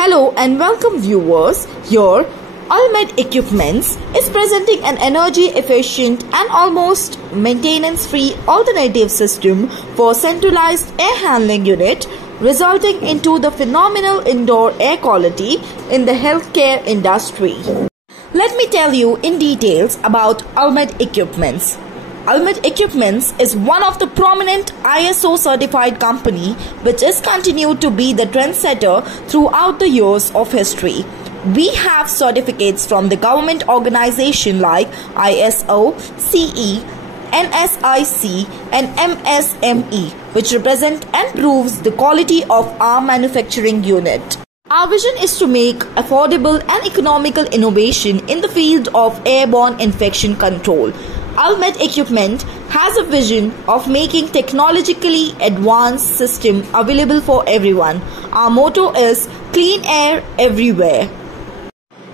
Hello and welcome viewers. Here, Ulmed Equipments is presenting an energy efficient and almost maintenance-free alternative system for centralized air handling unit, resulting into the phenomenal indoor air quality in the healthcare industry. Let me tell you in details about Ulmed Equipments. Ulmed Equipments is one of the prominent ISO certified company which is continued to be the trendsetter throughout the years of history. We have certificates from the government organization like ISO, CE, NSIC and MSME, which represent and proves the quality of our manufacturing unit. Our vision is to make affordable and economical innovation in the field of airborne infection control. Ulmed Equipment has a vision of making technologically advanced system available for everyone. Our motto is clean air everywhere.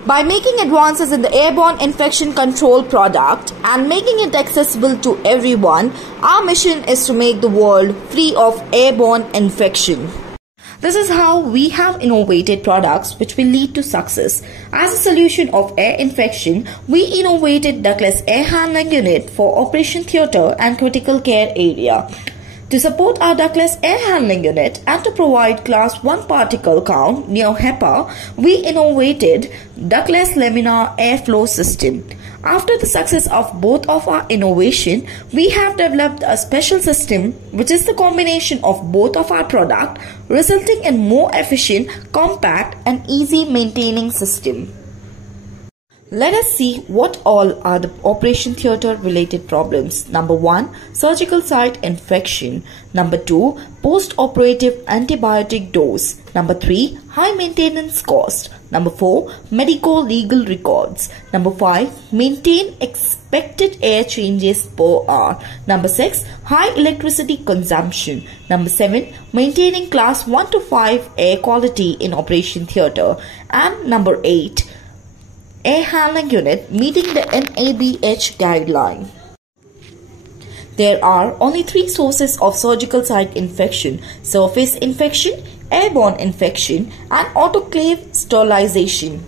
By making advances in the airborne infection control product and making it accessible to everyone, our mission is to make the world free of airborne infection. This is how we have innovated products which will lead to success. As a solution of air infection, we innovated ductless air handling unit for operation theatre and critical care area. To support our ductless air handling unit and to provide class 1 particle count near HEPA, we innovated ductless laminar airflow system. After the success of both of our innovation, we have developed a special system which is the combination of both of our product, resulting in more efficient, compact and easy maintaining system. Let us see what all are the operation theatre related problems. Number 1, surgical site infection. Number 2, post-operative antibiotic dose. Number 3, high maintenance cost. Number 4, medico-legal records. Number 5, maintain expected air changes per hour. Number 6, high electricity consumption. Number 7, maintaining class 1 to 5 air quality in operation theatre. And number 8, air handling unit meeting the NABH guideline. There are only 3 sources of surgical site infection: surface infection, airborne infection and autoclave sterilization.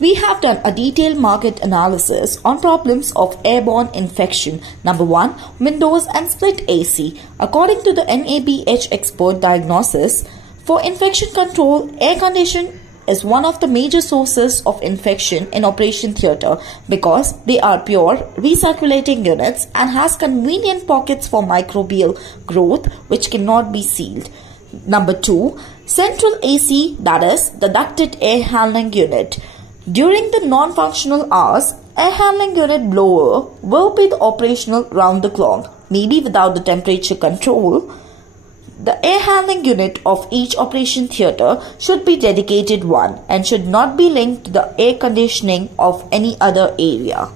We have done a detailed market analysis on problems of airborne infection. Number 1, windows and split AC. According to the NABH expert diagnosis, for infection control, air condition is one of the major sources of infection in operation theatre because they are pure recirculating units and has convenient pockets for microbial growth which cannot be sealed. Number 2, central AC, that is the ducted air handling unit. During the non-functional hours, air handling unit blower will be the operational round the clock, maybe without the temperature control. The air handling unit of each operation theatre should be dedicated one and should not be linked to the air conditioning of any other area.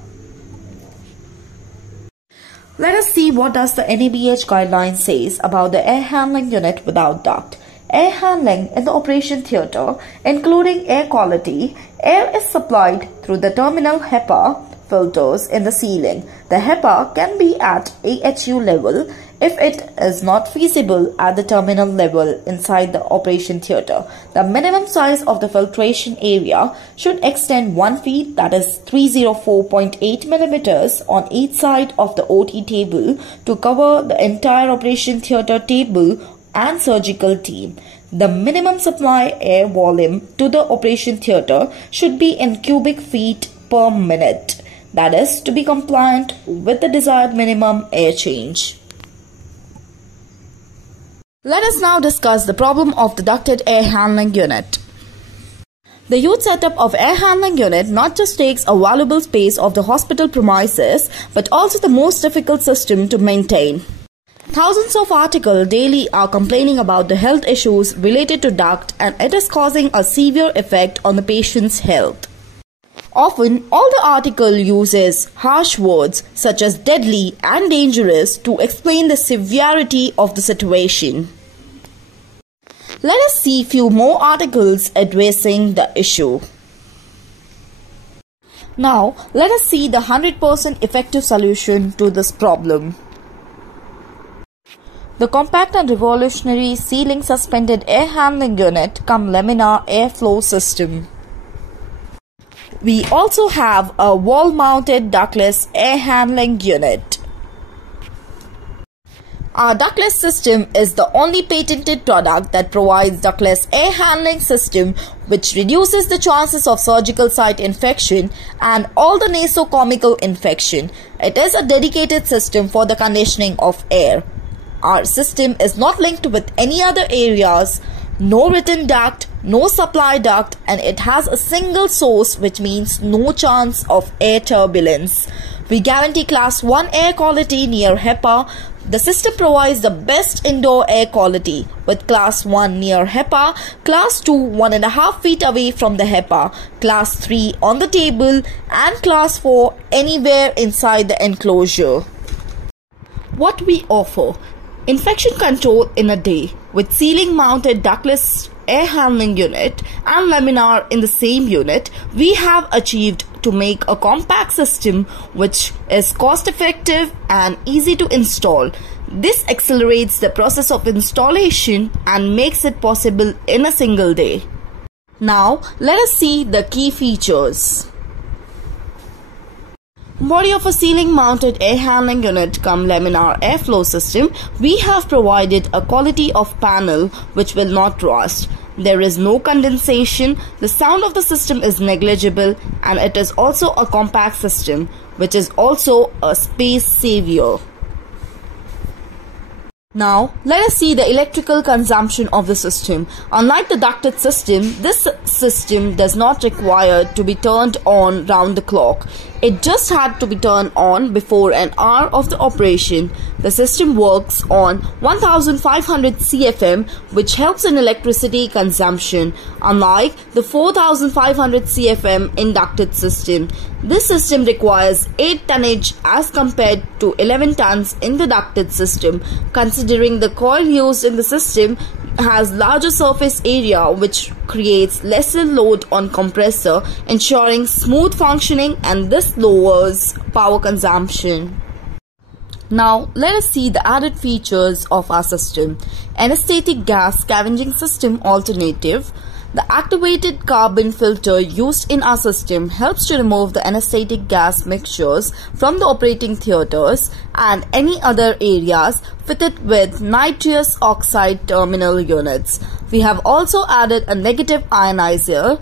Let us see what does the NABH guideline says about the air handling unit without duct. Air handling in the operation theatre, including air quality, air is supplied through the terminal HEPA filters in the ceiling. The HEPA can be at AHU level if it is not feasible at the terminal level inside the operation theatre. The minimum size of the filtration area should extend 1 feet, that is 304.8 mm on each side of the OT table to cover the entire operation theatre table and surgical team. The minimum supply air volume to the operation theatre should be in cubic feet per minute, that is to be compliant with the desired minimum air change. Let us now discuss the problem of the ducted air handling unit. The huge setup of air handling unit not just takes a valuable space of the hospital premises but also the most difficult system to maintain. Thousands of articles daily are complaining about the health issues related to duct and it is causing a severe effect on the patient's health. Often, all the article uses harsh words such as deadly and dangerous to explain the severity of the situation. Let us see few more articles addressing the issue. Now, let us see the 100% effective solution to this problem. The compact and revolutionary ceiling suspended air handling unit cum laminar airflow system. We also have a wall-mounted ductless air handling unit. Our ductless system is the only patented product that provides ductless air handling system, which reduces the chances of surgical site infection and all the nosocomial infection. It is a dedicated system for the conditioning of air. Our system is not linked with any other areas, no return duct, no supply duct, and it has a single source, which means no chance of air turbulence. We guarantee Class 1 air quality near HEPA. The system provides the best indoor air quality with Class 1 near HEPA, Class 2 1.5 feet away from the HEPA, Class 3 on the table, and Class 4 anywhere inside the enclosure. What we offer: infection control in a day with ceiling mounted ductless air handling unit and laminar in the same unit. We have achieved to make a compact system which is cost effective and easy to install. This accelerates the process of installation and makes it possible in a single day. Now let us see the key features. Body of a ceiling mounted air handling unit cum laminar airflow system. We have provided a quality of panel which will not rust. There is no condensation, the sound of the system is negligible, and it is also a compact system which is also a space savior. Now let us see the electrical consumption of the system. Unlike the ducted system, this system does not require to be turned on round the clock. It just had to be turned on before an hour of the operation. The system works on 1500 CFM, which helps in electricity consumption, unlike the 4500 CFM inducted system. This system requires 8 tonnage as compared to 11 tons in the ducted system. Considering the coil used in the system has larger surface area, which creates lesser load on compressor, ensuring smooth functioning, and this lowers power consumption. Now let us see the added features of our system. Anesthetic gas scavenging system alternative. The activated carbon filter used in our system helps to remove the anesthetic gas mixtures from the operating theatres and any other areas fitted with nitrous oxide terminal units. We have also added a negative ionizer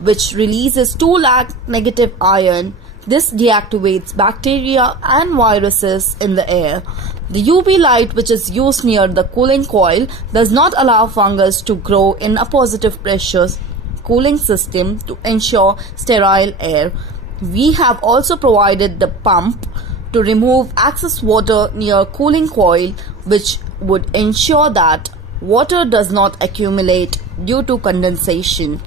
which releases 2 lakh negative ion. This deactivates bacteria and viruses in the air. The UV light which is used near the cooling coil does not allow fungus to grow in a positive pressure cooling system to ensure sterile air. We have also provided the pump to remove excess water near cooling coil, which would ensure that water does not accumulate due to condensation.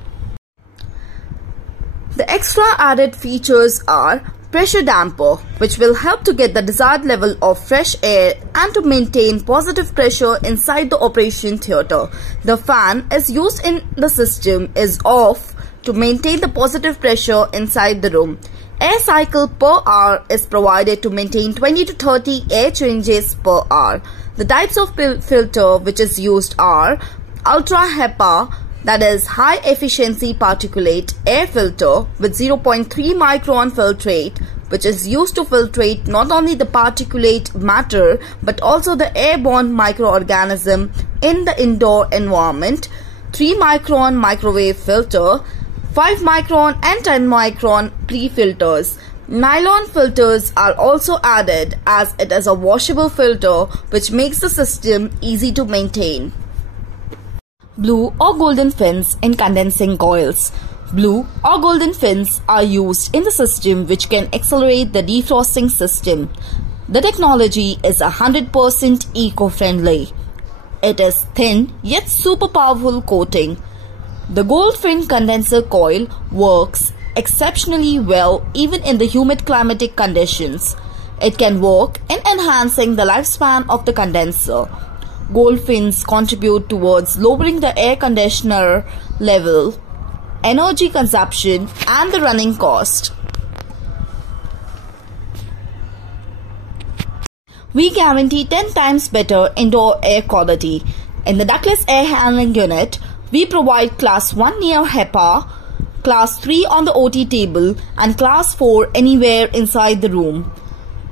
The extra added features are pressure damper, which will help to get the desired level of fresh air and to maintain positive pressure inside the operation theatre. The fan is used in the system is off to maintain the positive pressure inside the room. Air cycle per hour is provided to maintain 20 to 30 air changes per hour. The types of filter which is used are Ultra HEPA, that is high efficiency particulate air filter with 0.3 micron filtrate, which is used to filtrate not only the particulate matter but also the airborne microorganism in the indoor environment. 3 micron microwave filter, 5 micron and 10 micron pre-filters. Nylon filters are also added as it is a washable filter which makes the system easy to maintain. Blue or golden fins in condensing coils. Blue or golden fins are used in the system which can accelerate the defrosting system. The technology is 100% eco-friendly. It is thin yet super powerful coating. The gold fin condenser coil works exceptionally well even in the humid climatic conditions. It can work in enhancing the lifespan of the condenser. Gold fins contribute towards lowering the air conditioner level, energy consumption, and the running cost. We guarantee 10 times better indoor air quality. In the ductless air handling unit, we provide Class 1 near HEPA, Class 3 on the OT table and Class 4 anywhere inside the room.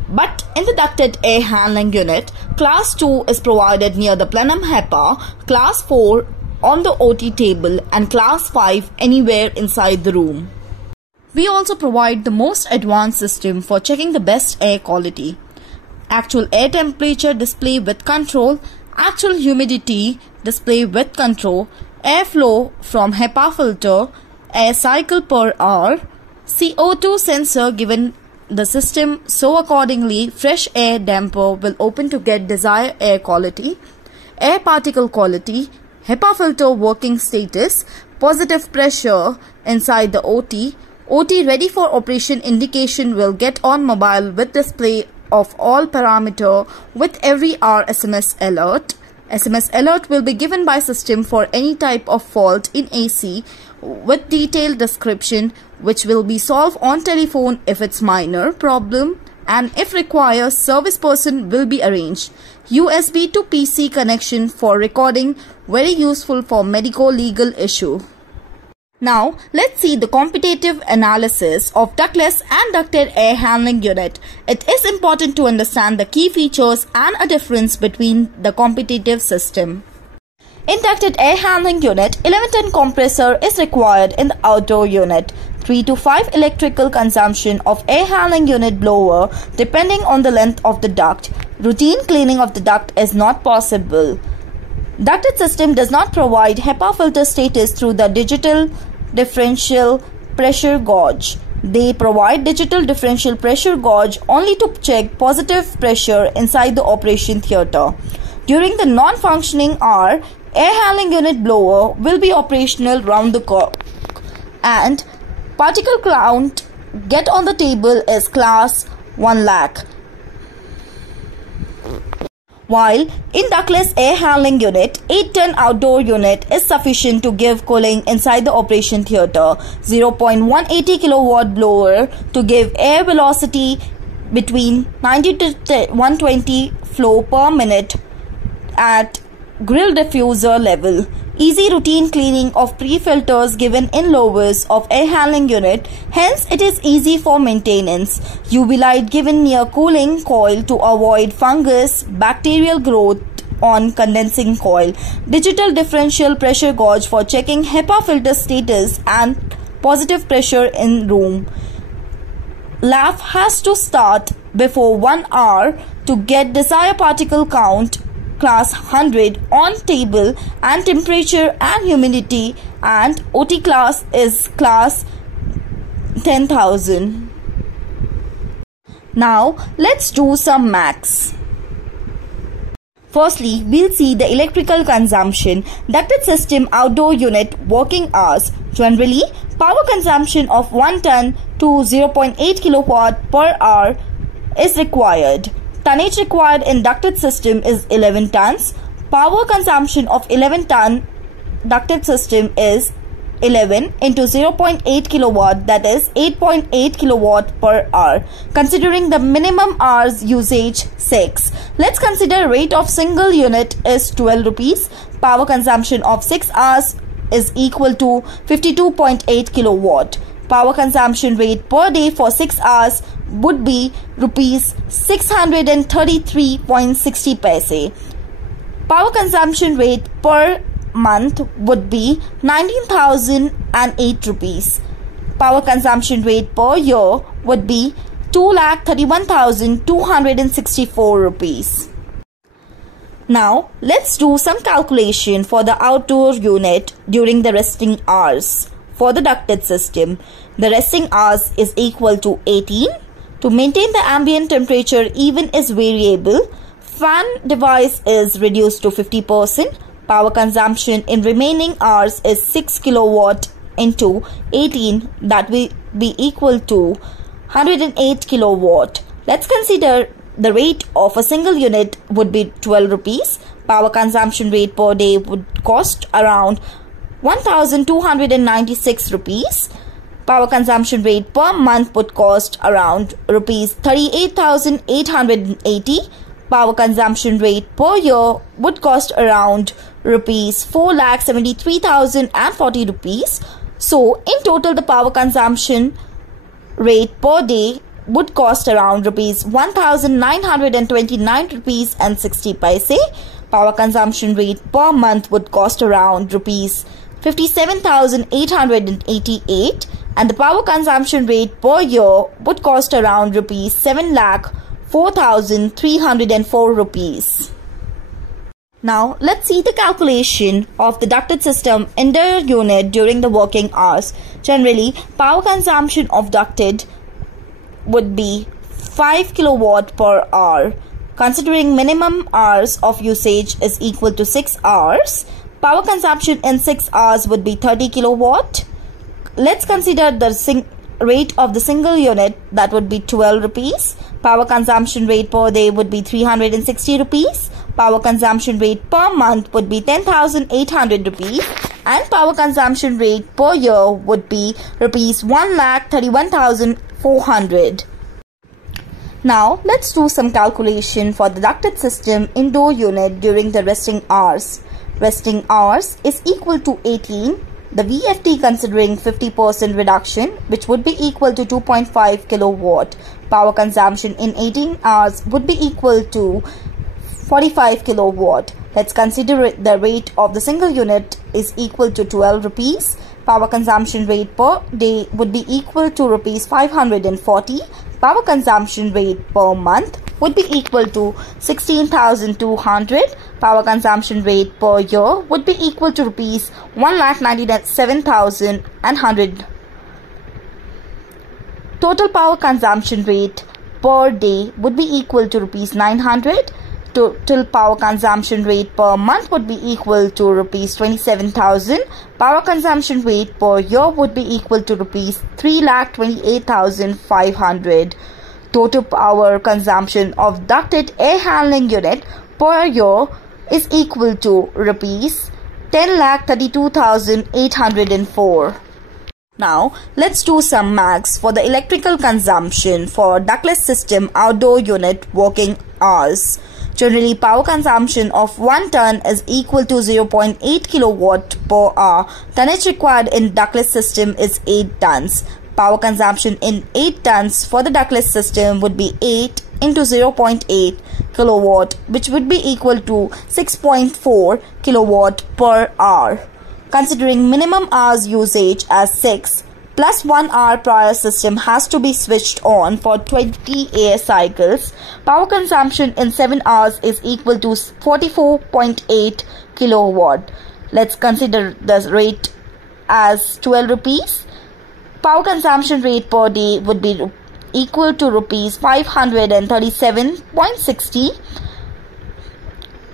But in the ducted air handling unit, Class 2 is provided near the plenum HEPA, Class 4 on the OT table and Class 5 anywhere inside the room. We also provide the most advanced system for checking the best air quality. Actual air temperature display with control, actual humidity display with control, airflow from HEPA filter, air cycle per hour, CO2 sensor given the system, so accordingly fresh air damper will open to get desired air quality, air particle quality, HEPA filter working status, positive pressure inside the OT ready for operation indication will get on mobile with display of all parameter with every hour SMS alert. SMS alert will be given by system for any type of fault in AC with detailed description which will be solved on telephone if it's minor problem, and if required service person will be arranged. USB to PC connection for recording, very useful for medico legal issue. Now let's see the competitive analysis of ductless and ducted air handling unit. It is important to understand the key features and a difference between the competitive system. In ducted air handling unit, 11-ton compressor is required in the outdoor unit. 3 to 5 electrical consumption of air handling unit blower depending on the length of the duct. Routine cleaning of the duct is not possible. Ducted system does not provide HEPA filter status through the digital differential pressure gauge. They provide digital differential pressure gauge only to check positive pressure inside the operation theatre. During the non-functioning hour, air handling unit blower will be operational round the clock and particle count get on the table is class 1 lakh. While in ductless air handling unit, 8-ton outdoor unit is sufficient to give cooling inside the operation theatre. 0.180 kilowatt blower to give air velocity between 90 to 120 flow per minute at grill diffuser level. Easy routine cleaning of pre-filters given in lowers of air handling unit, hence it is easy for maintenance. UV light given near cooling coil to avoid fungus, bacterial growth on condensing coil. Digital differential pressure gauge for checking HEPA filter status and positive pressure in room. Laugh has to start before 1 hour to get desired particle count class 100 on table and temperature and humidity, and OT class is class 10,000. Now let's do some maths. Firstly, we'll see the electrical consumption. Ducted system outdoor unit working hours. Generally, power consumption of 1 ton to 0.8 kilowatt per hour is required. Tonnage required in ducted system is 11 tons. Power consumption of 11 ton ducted system is 11 into 0.8 kilowatt, that is 8.8 kilowatt per hour. Considering the minimum hours usage 6. Let's consider rate of single unit is 12 rupees. Power consumption of 6 hours is equal to 52.8 kilowatt. Power consumption rate per day for 6 hours would be rupees 633.60 paise. Power consumption rate per month would be 19,008 rupees. Power consumption rate per year would be 2,31,264 rupees. Now let's do some calculation for the outdoor unit during the resting hours. For the ducted system, the resting hours is equal to 18. To maintain the ambient temperature even is variable. Fan device is reduced to 50%. Power consumption in remaining hours is 6 kilowatt into 18, that will be equal to 108 kilowatt. Let's consider the rate of a single unit would be 12 rupees. Power consumption rate per day would cost around 1,296 rupees. Power consumption rate per month would cost around rupees 38,880. power consumption rate per year would cost around rupees 4,73,040 rupees. So in total the power consumption rate per day would cost around rupees 1,929 rupees and 60 paise. Power consumption rate per month would cost around rupees 57,888, and the power consumption rate per year would cost around rupees 7,04,304 rupees. Now let's see the calculation of the ducted system in the unit during the working hours. Generally, power consumption of ducted would be 5 kilowatt per hour. Considering minimum hours of usage is equal to 6 hours, power consumption in 6 hours would be 30 kilowatt. Let's consider the rate of the single unit, that would be 12 rupees. Power consumption rate per day would be 360 rupees. Power consumption rate per month would be 10,800 rupees. And power consumption rate per year would be rupees 1,31,400. Now let's do some calculation for the ducted system indoor unit during the resting hours. Resting hours is equal to 18. The VFT considering 50% reduction, which would be equal to 2.5 kilowatt. Power consumption in 18 hours would be equal to 45 kilowatt. Let's consider the rate of the single unit is equal to 12 rupees. Power consumption rate per day would be equal to rupees 540. Power consumption rate per month would be equal to 16,200. Power consumption rate per year would be equal to rupees 1,97,100. Total power consumption rate per day would be equal to rupees 900. Total power consumption rate per month would be equal to rupees 27,000. Power consumption rate per year would be equal to rupees 3,28,500. Total power consumption of ducted air handling unit per year is equal to rupees 10,32,804. Now let's do some maths for the electrical consumption for ductless system outdoor unit working hours. Generally, power consumption of 1 ton is equal to 0.8 kilowatt per hour. Tonnage required in ductless system is 8 tons. Power consumption in 8 tons for the ductless system would be 8 into 0.8 kilowatt, which would be equal to 6.4 kilowatt per hour. Considering minimum hours usage as 6 plus 1 hour prior system has to be switched on for 20 air cycles, power consumption in 7 hours is equal to 44.8 kilowatt. Let's consider the rate as 12 rupees. Power consumption rate per day would be equal to rupees 537.60.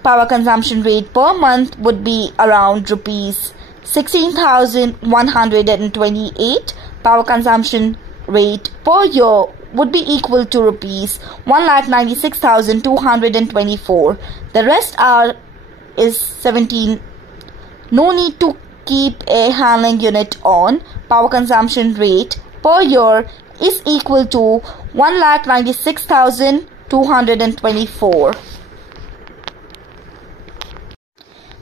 Power consumption rate per month would be around rupees 16,128. Power consumption rate per year would be equal to rupees 1,96,224. The rest hour is 17. No need to keep air handling unit on. Power consumption rate per year is equal to 1,96,224.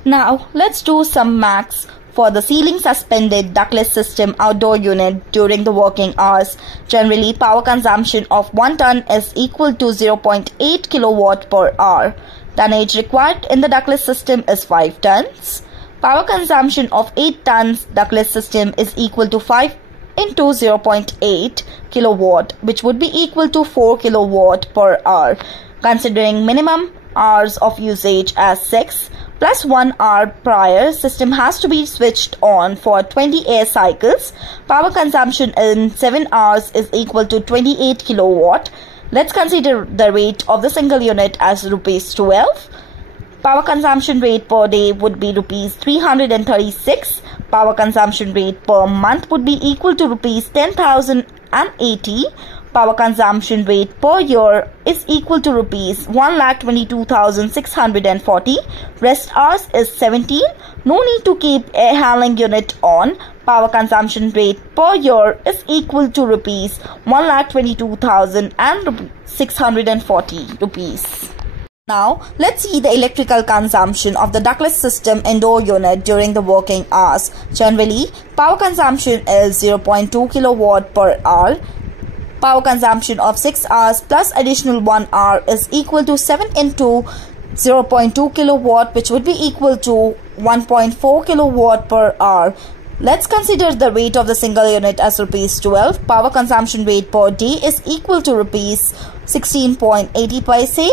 Now let's do some maths for the ceiling suspended ductless system outdoor unit during the working hours. Generally, power consumption of 1 ton is equal to 0.8 kilowatt per hour. Tonnage required in the ductless system is 5 tons. Power consumption of 8 tons ductless system is equal to 5 into 0.8 kilowatt, which would be equal to 4 kilowatt per hour. Considering minimum hours of usage as 6 plus 1 hour prior system has to be switched on for 20 air cycles, power consumption in 7 hours is equal to 28 kilowatt. Let's consider the rate of the single unit as rupees 12. Power consumption rate per day would be rupees 336. Power consumption rate per month would be equal to rupees 10,080. Power consumption rate per year is equal to rupees 1,22,640. Rest hours is 17. No need to keep air handling unit on. Power consumption rate per year is equal to rupees 1,22,640 rupees. Now, let's see the electrical consumption of the ductless system indoor unit during the working hours. Generally, power consumption is 0.2 kilowatt per hour. Power consumption of 6 hours plus additional 1 hour is equal to 7 into 0.2 kilowatt, which would be equal to 1.4 kilowatt per hour. Let's consider the rate of the single unit as rupees 12. Power consumption rate per day is equal to rupees 16.80 paise.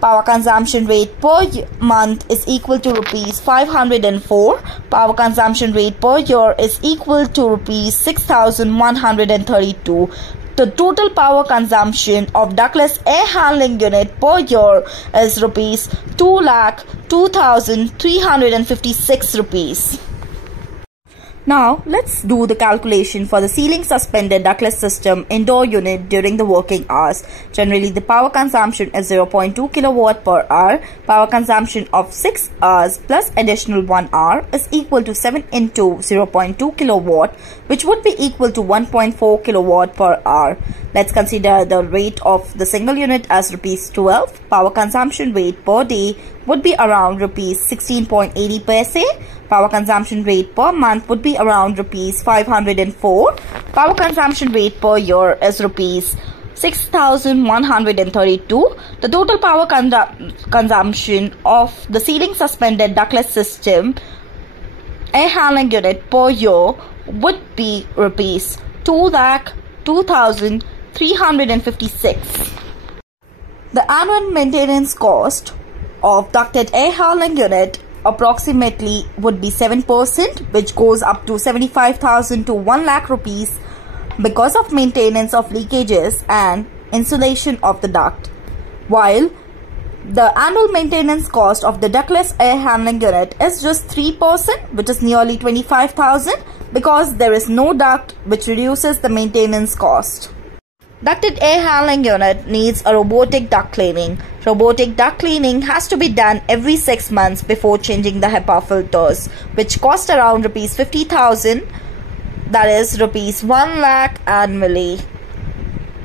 Power consumption rate per month is equal to rupees 504. Power consumption rate per year is equal to rupees 6,132. The total power consumption of ductless air handling unit per year is rupees 2,02,356 rupees. Now, let's do the calculation for the ceiling suspended ductless system indoor unit during the working hours. Generally, the power consumption is 0.2 kilowatt per hour. Power consumption of 6 hours plus additional 1 hour is equal to 7 into 0.2 kilowatt, which would be equal to 1.4 kilowatt per hour. Let's consider the rate of the single unit as rupees 12. Power consumption rate per day would be around rupees 16.80 paise. Power consumption rate per month would be around rupees 504. Power consumption rate per year is rupees 6,132. The total power consumption of the ceiling suspended ductless system air handling unit per year would be rupees 2,02,356. The annual maintenance cost of ducted air handling unit approximately would be 7%, which goes up to 75,000 to 1 lakh rupees because of maintenance of leakages and insulation of the duct, while the annual maintenance cost of the ductless air handling unit is just 3%, which is nearly 25,000 because there is no duct, which reduces the maintenance cost. Ducted air handling unit needs a robotic duct cleaning. Robotic duct cleaning has to be done every 6 months before changing the HEPA filters, which cost around rupees 50,000, that is rupees 1 lakh annually.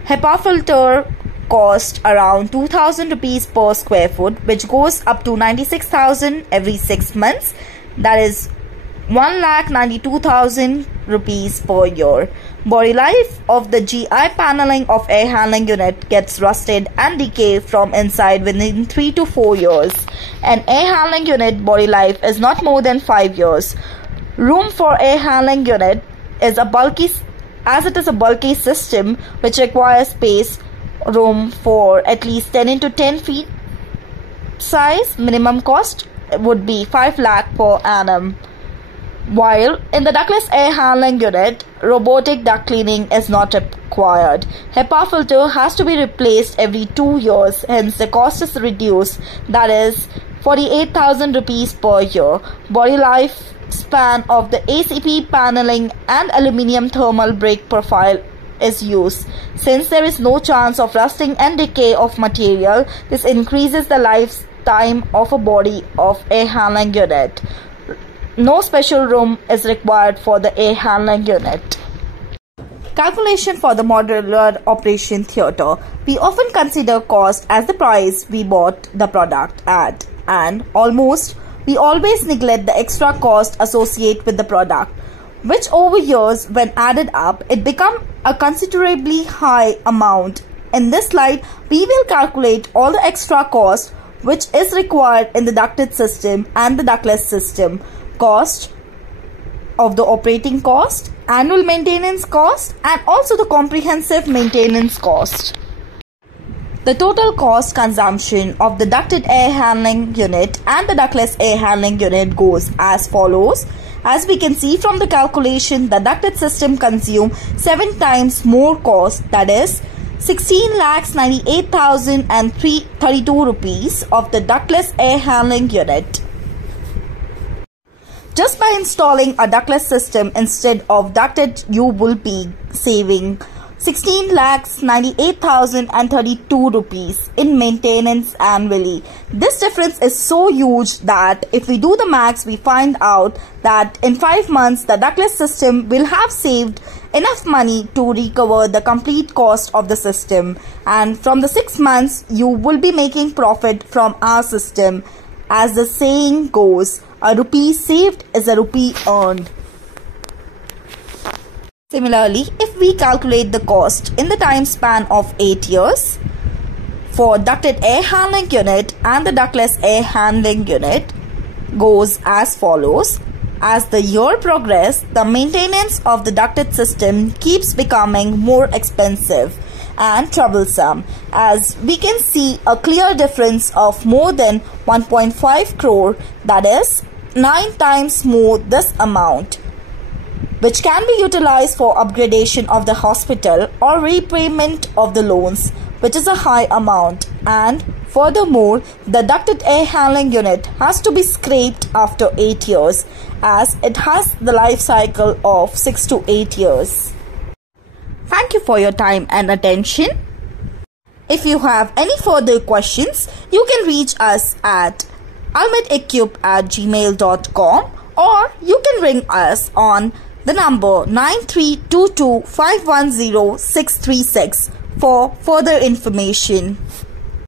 HEPA filter cost around 2,000 rupees per square foot, which goes up to 96,000 every 6 months, that is 1,92,000 rupees per year. Body life of the GI paneling of air handling unit gets rusted and decay from inside within 3 to 4 years. An air handling unit body life is not more than 5 years. Room for air handling unit is a bulky system which requires space room for at least 10 into 10 feet size. Minimum cost would be 5 lakh per annum. While in the ductless air handling unit, robotic duct cleaning is not required. HEPA filter has to be replaced every 2 years, hence the cost is reduced, that is 48,000 rupees per year. Body life span of the ACP paneling and aluminium thermal break profile is used. Since there is no chance of rusting and decay of material, this increases the lifetime of a body of air handling unit. No special room is required for the air handling unit. Calculation for the modular operation theatre. We often consider cost as the price we bought the product at, and we always neglect the extra cost associated with the product, which over years when added up, it becomes a considerably high amount. In this slide, we will calculate all the extra cost which is required in the ducted system and the ductless system. Cost of the operating cost, annual maintenance cost, and also the comprehensive maintenance cost. The total cost consumption of the ducted air handling unit and the ductless air handling unit goes as follows. As we can see from the calculation, the ducted system consumes 7 times more cost, that is 16,98,032 rupees of the ductless air handling unit. Just by installing a ductless system instead of ducted, you will be saving 16,98,032 rupees in maintenance annually. This difference is so huge that if we do the maths, we find out that in 5 months the ductless system will have saved enough money to recover the complete cost of the system, and from the 6 months you will be making profit from our system. As the saying goes, a rupee saved is a rupee earned. Similarly, if we calculate the cost in the time span of 8 years for ducted air handling unit and the ductless air handling unit, goes as follows. As the year progresses, the maintenance of the ducted system keeps becoming more expensive and troublesome, as we can see a clear difference of more than 1.5 crore, that is 9 times more this amount, which can be utilized for upgradation of the hospital or repayment of the loans, which is a high amount. And furthermore, the ducted air handling unit has to be scrapped after 8 years, as it has the life cycle of 6 to 8 years. Thank you for your time and attention. If you have any further questions, you can reach us at almedequip@gmail.com, or you can ring us on the number 9322510636 for further information.